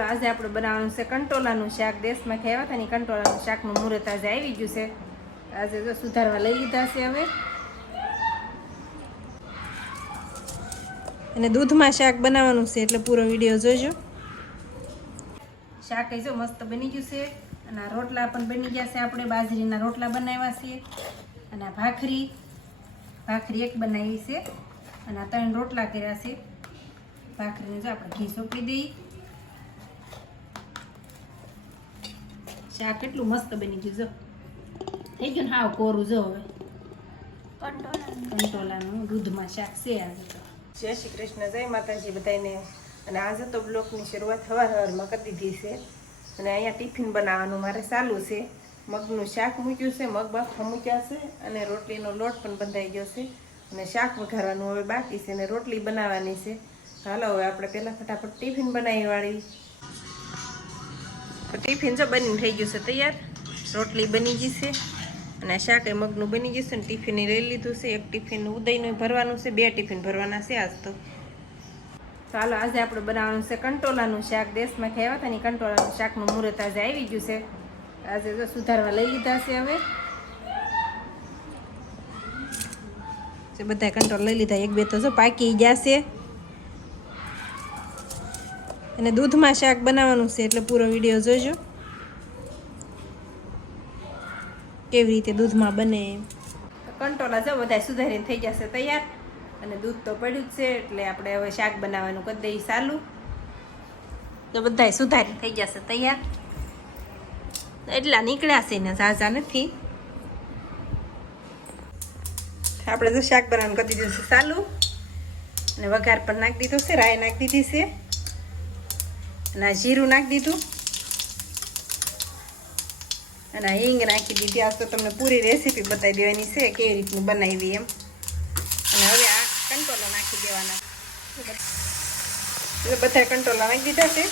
આજે આપણે બનાવવાનું છે કંટોલાનું શાક. દેશમાં ખાવા હતા ને કંટોલાનું શાકનું મુહૂર્ત આજે આવી ગયું છે. આજે તો સુધારવા લઈ લીધા છે હવે. અને દૂધમાં શાક બનાવવાનું છે, એટલે પૂરો વીડિયો જોજો. શાક એ જો મસ્ત બની ગયું છે. અને આ રોટલા પણ બની ગયા છે આપણે, બાજરીના રોટલા બનાવ્યા છે. અને આ ભાખરી ભાખરી એક બનાવી છે. અને આ ત્રણ રોટલા કર્યા છે. ભાખરીને જો આપણે ઘી સોંપી દઈએ. શાક કેટલું મસ્ત બની ગયું જો. થઈ ગયું ને હાવ કોરું જો હવે. કંટોલાનું દૂધમાં શાક છે આજે તો જય શ્રી કૃષ્ણ, જય માતાજી બધાને અને આજે તો બ્લોકની શરૂઆત સવાર સવારમાં કરી દીધી છે. અને અહીંયા ટિફિન બનાવવાનું મારે ચાલુ છે. મગનું શાક મૂક્યું છે, મગ બાફા મૂક્યા છે, અને રોટલીનો લોટ પણ બંધાઈ ગયો છે. અને શાક વઘારવાનું હવે બાકી છે અને રોટલી બનાવવાની છે. હાલો, હવે આપણે પહેલાં ફટાફટ ટિફિન બનાવી વાળી ટિફિન જો બનીને થઈ ગયું છે તૈયાર. રોટલી બની ગઈ છે અને શાક એ મગનું બની ગયું છે ને ટિફિન લઈ લીધું છે. એક ટિફિન ઉદયનું ભરવાનું છે, બે ટિફિન ભરવાના છે આજ તો. ચાલો, આજે આપણે બનાવવાનું છે કંટોલાનું શાક. દેશમાં ખાવા હતા ને કંટોલાનું શાકનું મુહૂર્ત આજે આવી ગયું છે. આજે તો સુધારવા લઈ લીધા છે હવે. બધા કંટ્રોલ લઈ લીધા, એક બે તો જો પાકી ગયા છે. અને દૂધમાં શાક બનાવવાનું છે, એટલે પૂરો વીડિયો જોજો. કેવી રીતે દૂધમાં બને કંટોલા જો બધા સુધારીને થઈ જશે તૈયાર. અને દૂધ તો પડ્યું જ છે, એટલે આપણે હવે શાક બનાવવાનું કરી દઈએ ચાલુ. તો બધા સુધારી થઈ જશે તૈયાર. એટલા નીકળ્યા છે ને ઝાઝા નથી. આપણે તો શાક બનાવવાનું કરી દીધું છે ચાલુ. અને વઘાર પણ નાખી દીધો છે રાય નાખી દીધી છે. અને જીરું નાખી દીધું. અને હિંગ નાખી દીધી. આ તો તમને પૂરી રેસીપી બતાવી દેવાની છે કેવી રીતનું બનાવી એમ. અને હવે આ કંટોલા નાખી દેવાના. એટલે બધા કંટોલા નાખી દીધા છે.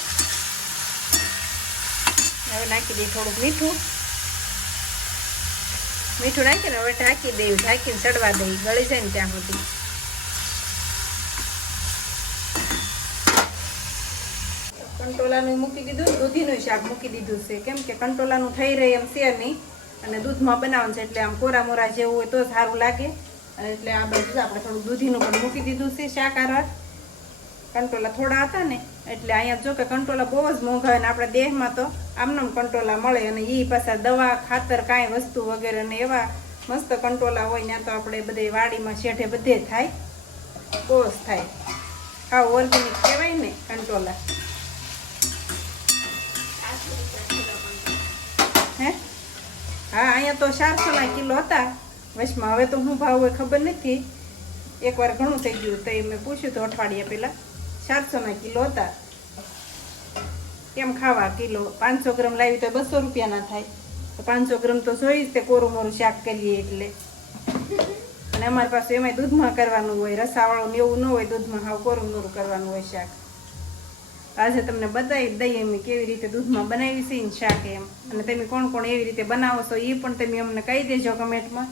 હવે નાખી દઈએ થોડુંક મીઠું. મીઠું નાખીને હવે ઢાંકી દઈએ. ઢાંકીને ચડવા દઈએ. ગળી જાય ને ત્યાં સુધી. કંટોલાનું મૂકી દીધું દૂધીનું શાક મૂકી દીધું છે. કેમ કે કંટોલાનું થઈ રહે એમ છે નહીં. અને દૂધમાં બનાવવાનું છે એટલે આમ કોરા મોરા જેવું હોય તો સારું લાગે. અને એટલે આ બધું આપણે થોડું દૂધીનું પણ મૂકી દીધું છે શાક આરવાર કંટોલા થોડા હતા ને, એટલે અહીંયા જો કે કંટોલા બહુ જ મોંઘા અને આપણા દેહમાં તો આમનામ કંટોલા મળે અને એ પાછા દવા, ખાતર, કાંઈ વસ્તુ વગેરે અને એવા મસ્ત કંટોલા હોય ત્યાં તો આપણે બધે વાડીમાં શેઠે બધે થાય. બહુ થાય. આ ઓર્ગેનિક કહેવાય ને કંટોલા. હે? હા, અહીંયા તો ચારસોના કિલો હતા. વચમાં હવે તો શું ભાવ હોય ખબર નથી. એકવાર ઘણું થઈ ગયું તો મેં પૂછ્યું તો અઠવાડિયા પહેલાં ચારસોના કિલો હતા. કેમ ખાવા કિલો? પાંચસો ગ્રામ લાવી તો બસો રૂપિયાના થાય. તો પાંચસો ગ્રામ તો જોઈ જ તે કોરું મોરું શાક કરીએ એટલે. અને અમારી પાસે એમાંય દૂધમાં કરવાનું હોય, રસાવાળું ને એવું ન હોય, દૂધમાં હાવ કોરું મોરું કરવાનું હોય શાક. આજે તમને બતાવી દઈએ અમે કેવી રીતે દૂધમાં બનાવી છે ને શાક એમ. અને તમે કોણ કોણ એવી રીતે બનાવો છો એ પણ તમે અમને કહી દેજો કમેન્ટમાં.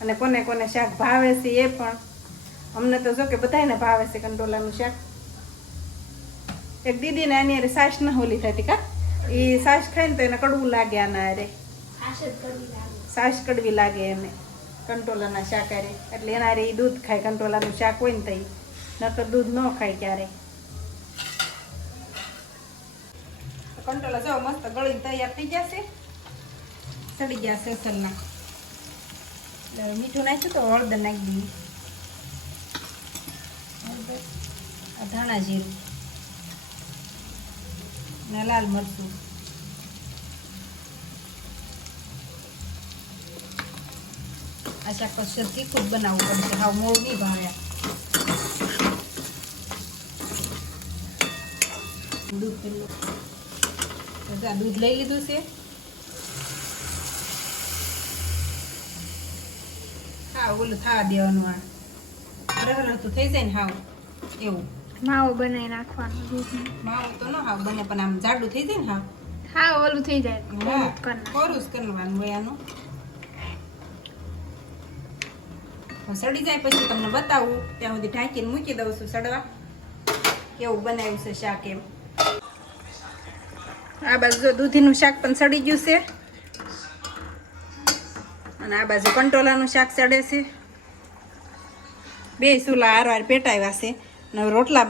અને કોને કોને શાક ભાવે છે એ પણ. અમને તો જો કે બધાને ભાવે છે કંટોલાનું શાક. એક દીદીને આની અરે સાસ ન હોલી થતી કા? એ સાસ ખાય ને તો એને કડવું લાગે આના અરે સાસ કડવી લાગે. એને કંટોલાના શાક અરે એટલે એના અરે એ દૂધ ખાય કંટોલાનું શાક હોય ને તો. નકર દૂધ ન ખાય ક્યારેય કંટોલા જો મસ્ત ગળીને તૈયાર થઈ જશે. સડી જશે અસલના. એટલે મીઠું નાખ્યું તો હળદર નાખી દઈએ. હળદર ધાણા જીરું. ને લાલ મરચું. આ શાક પછી તીખું જ બનાવવું પડશે હાવ મોળ નહીં ભાવ્યા દૂધ તો આ દૂધ લઈ લીધું છે. હા ઓલું થવા દેવાનું આ. હરહર તો થઈ જાય ને હાવ એવું. માવો બનાવી નાખવાનો દૂધનો માવું તો ન હાવ બને પણ આમ જાડું થઈ જાય ને હાવ. હા ઓલું થઈ જાય. હા કોરું કરવાનું હોય આનું. સડી જાય પછી તમને બતાવું. ત્યાં સુધી ઢાંકીને મૂકી દઉં છું સડવા. કેવું બનાવ્યું છે શાક એમ. આ બાજુ જો દૂધીનું શાક પણ સડી ગયું છે. અને આ બાજુ કંટોલાનું શાક ચડે છે. બે સુલા હારવાર પેટાવ્યા છે. અને રોટલા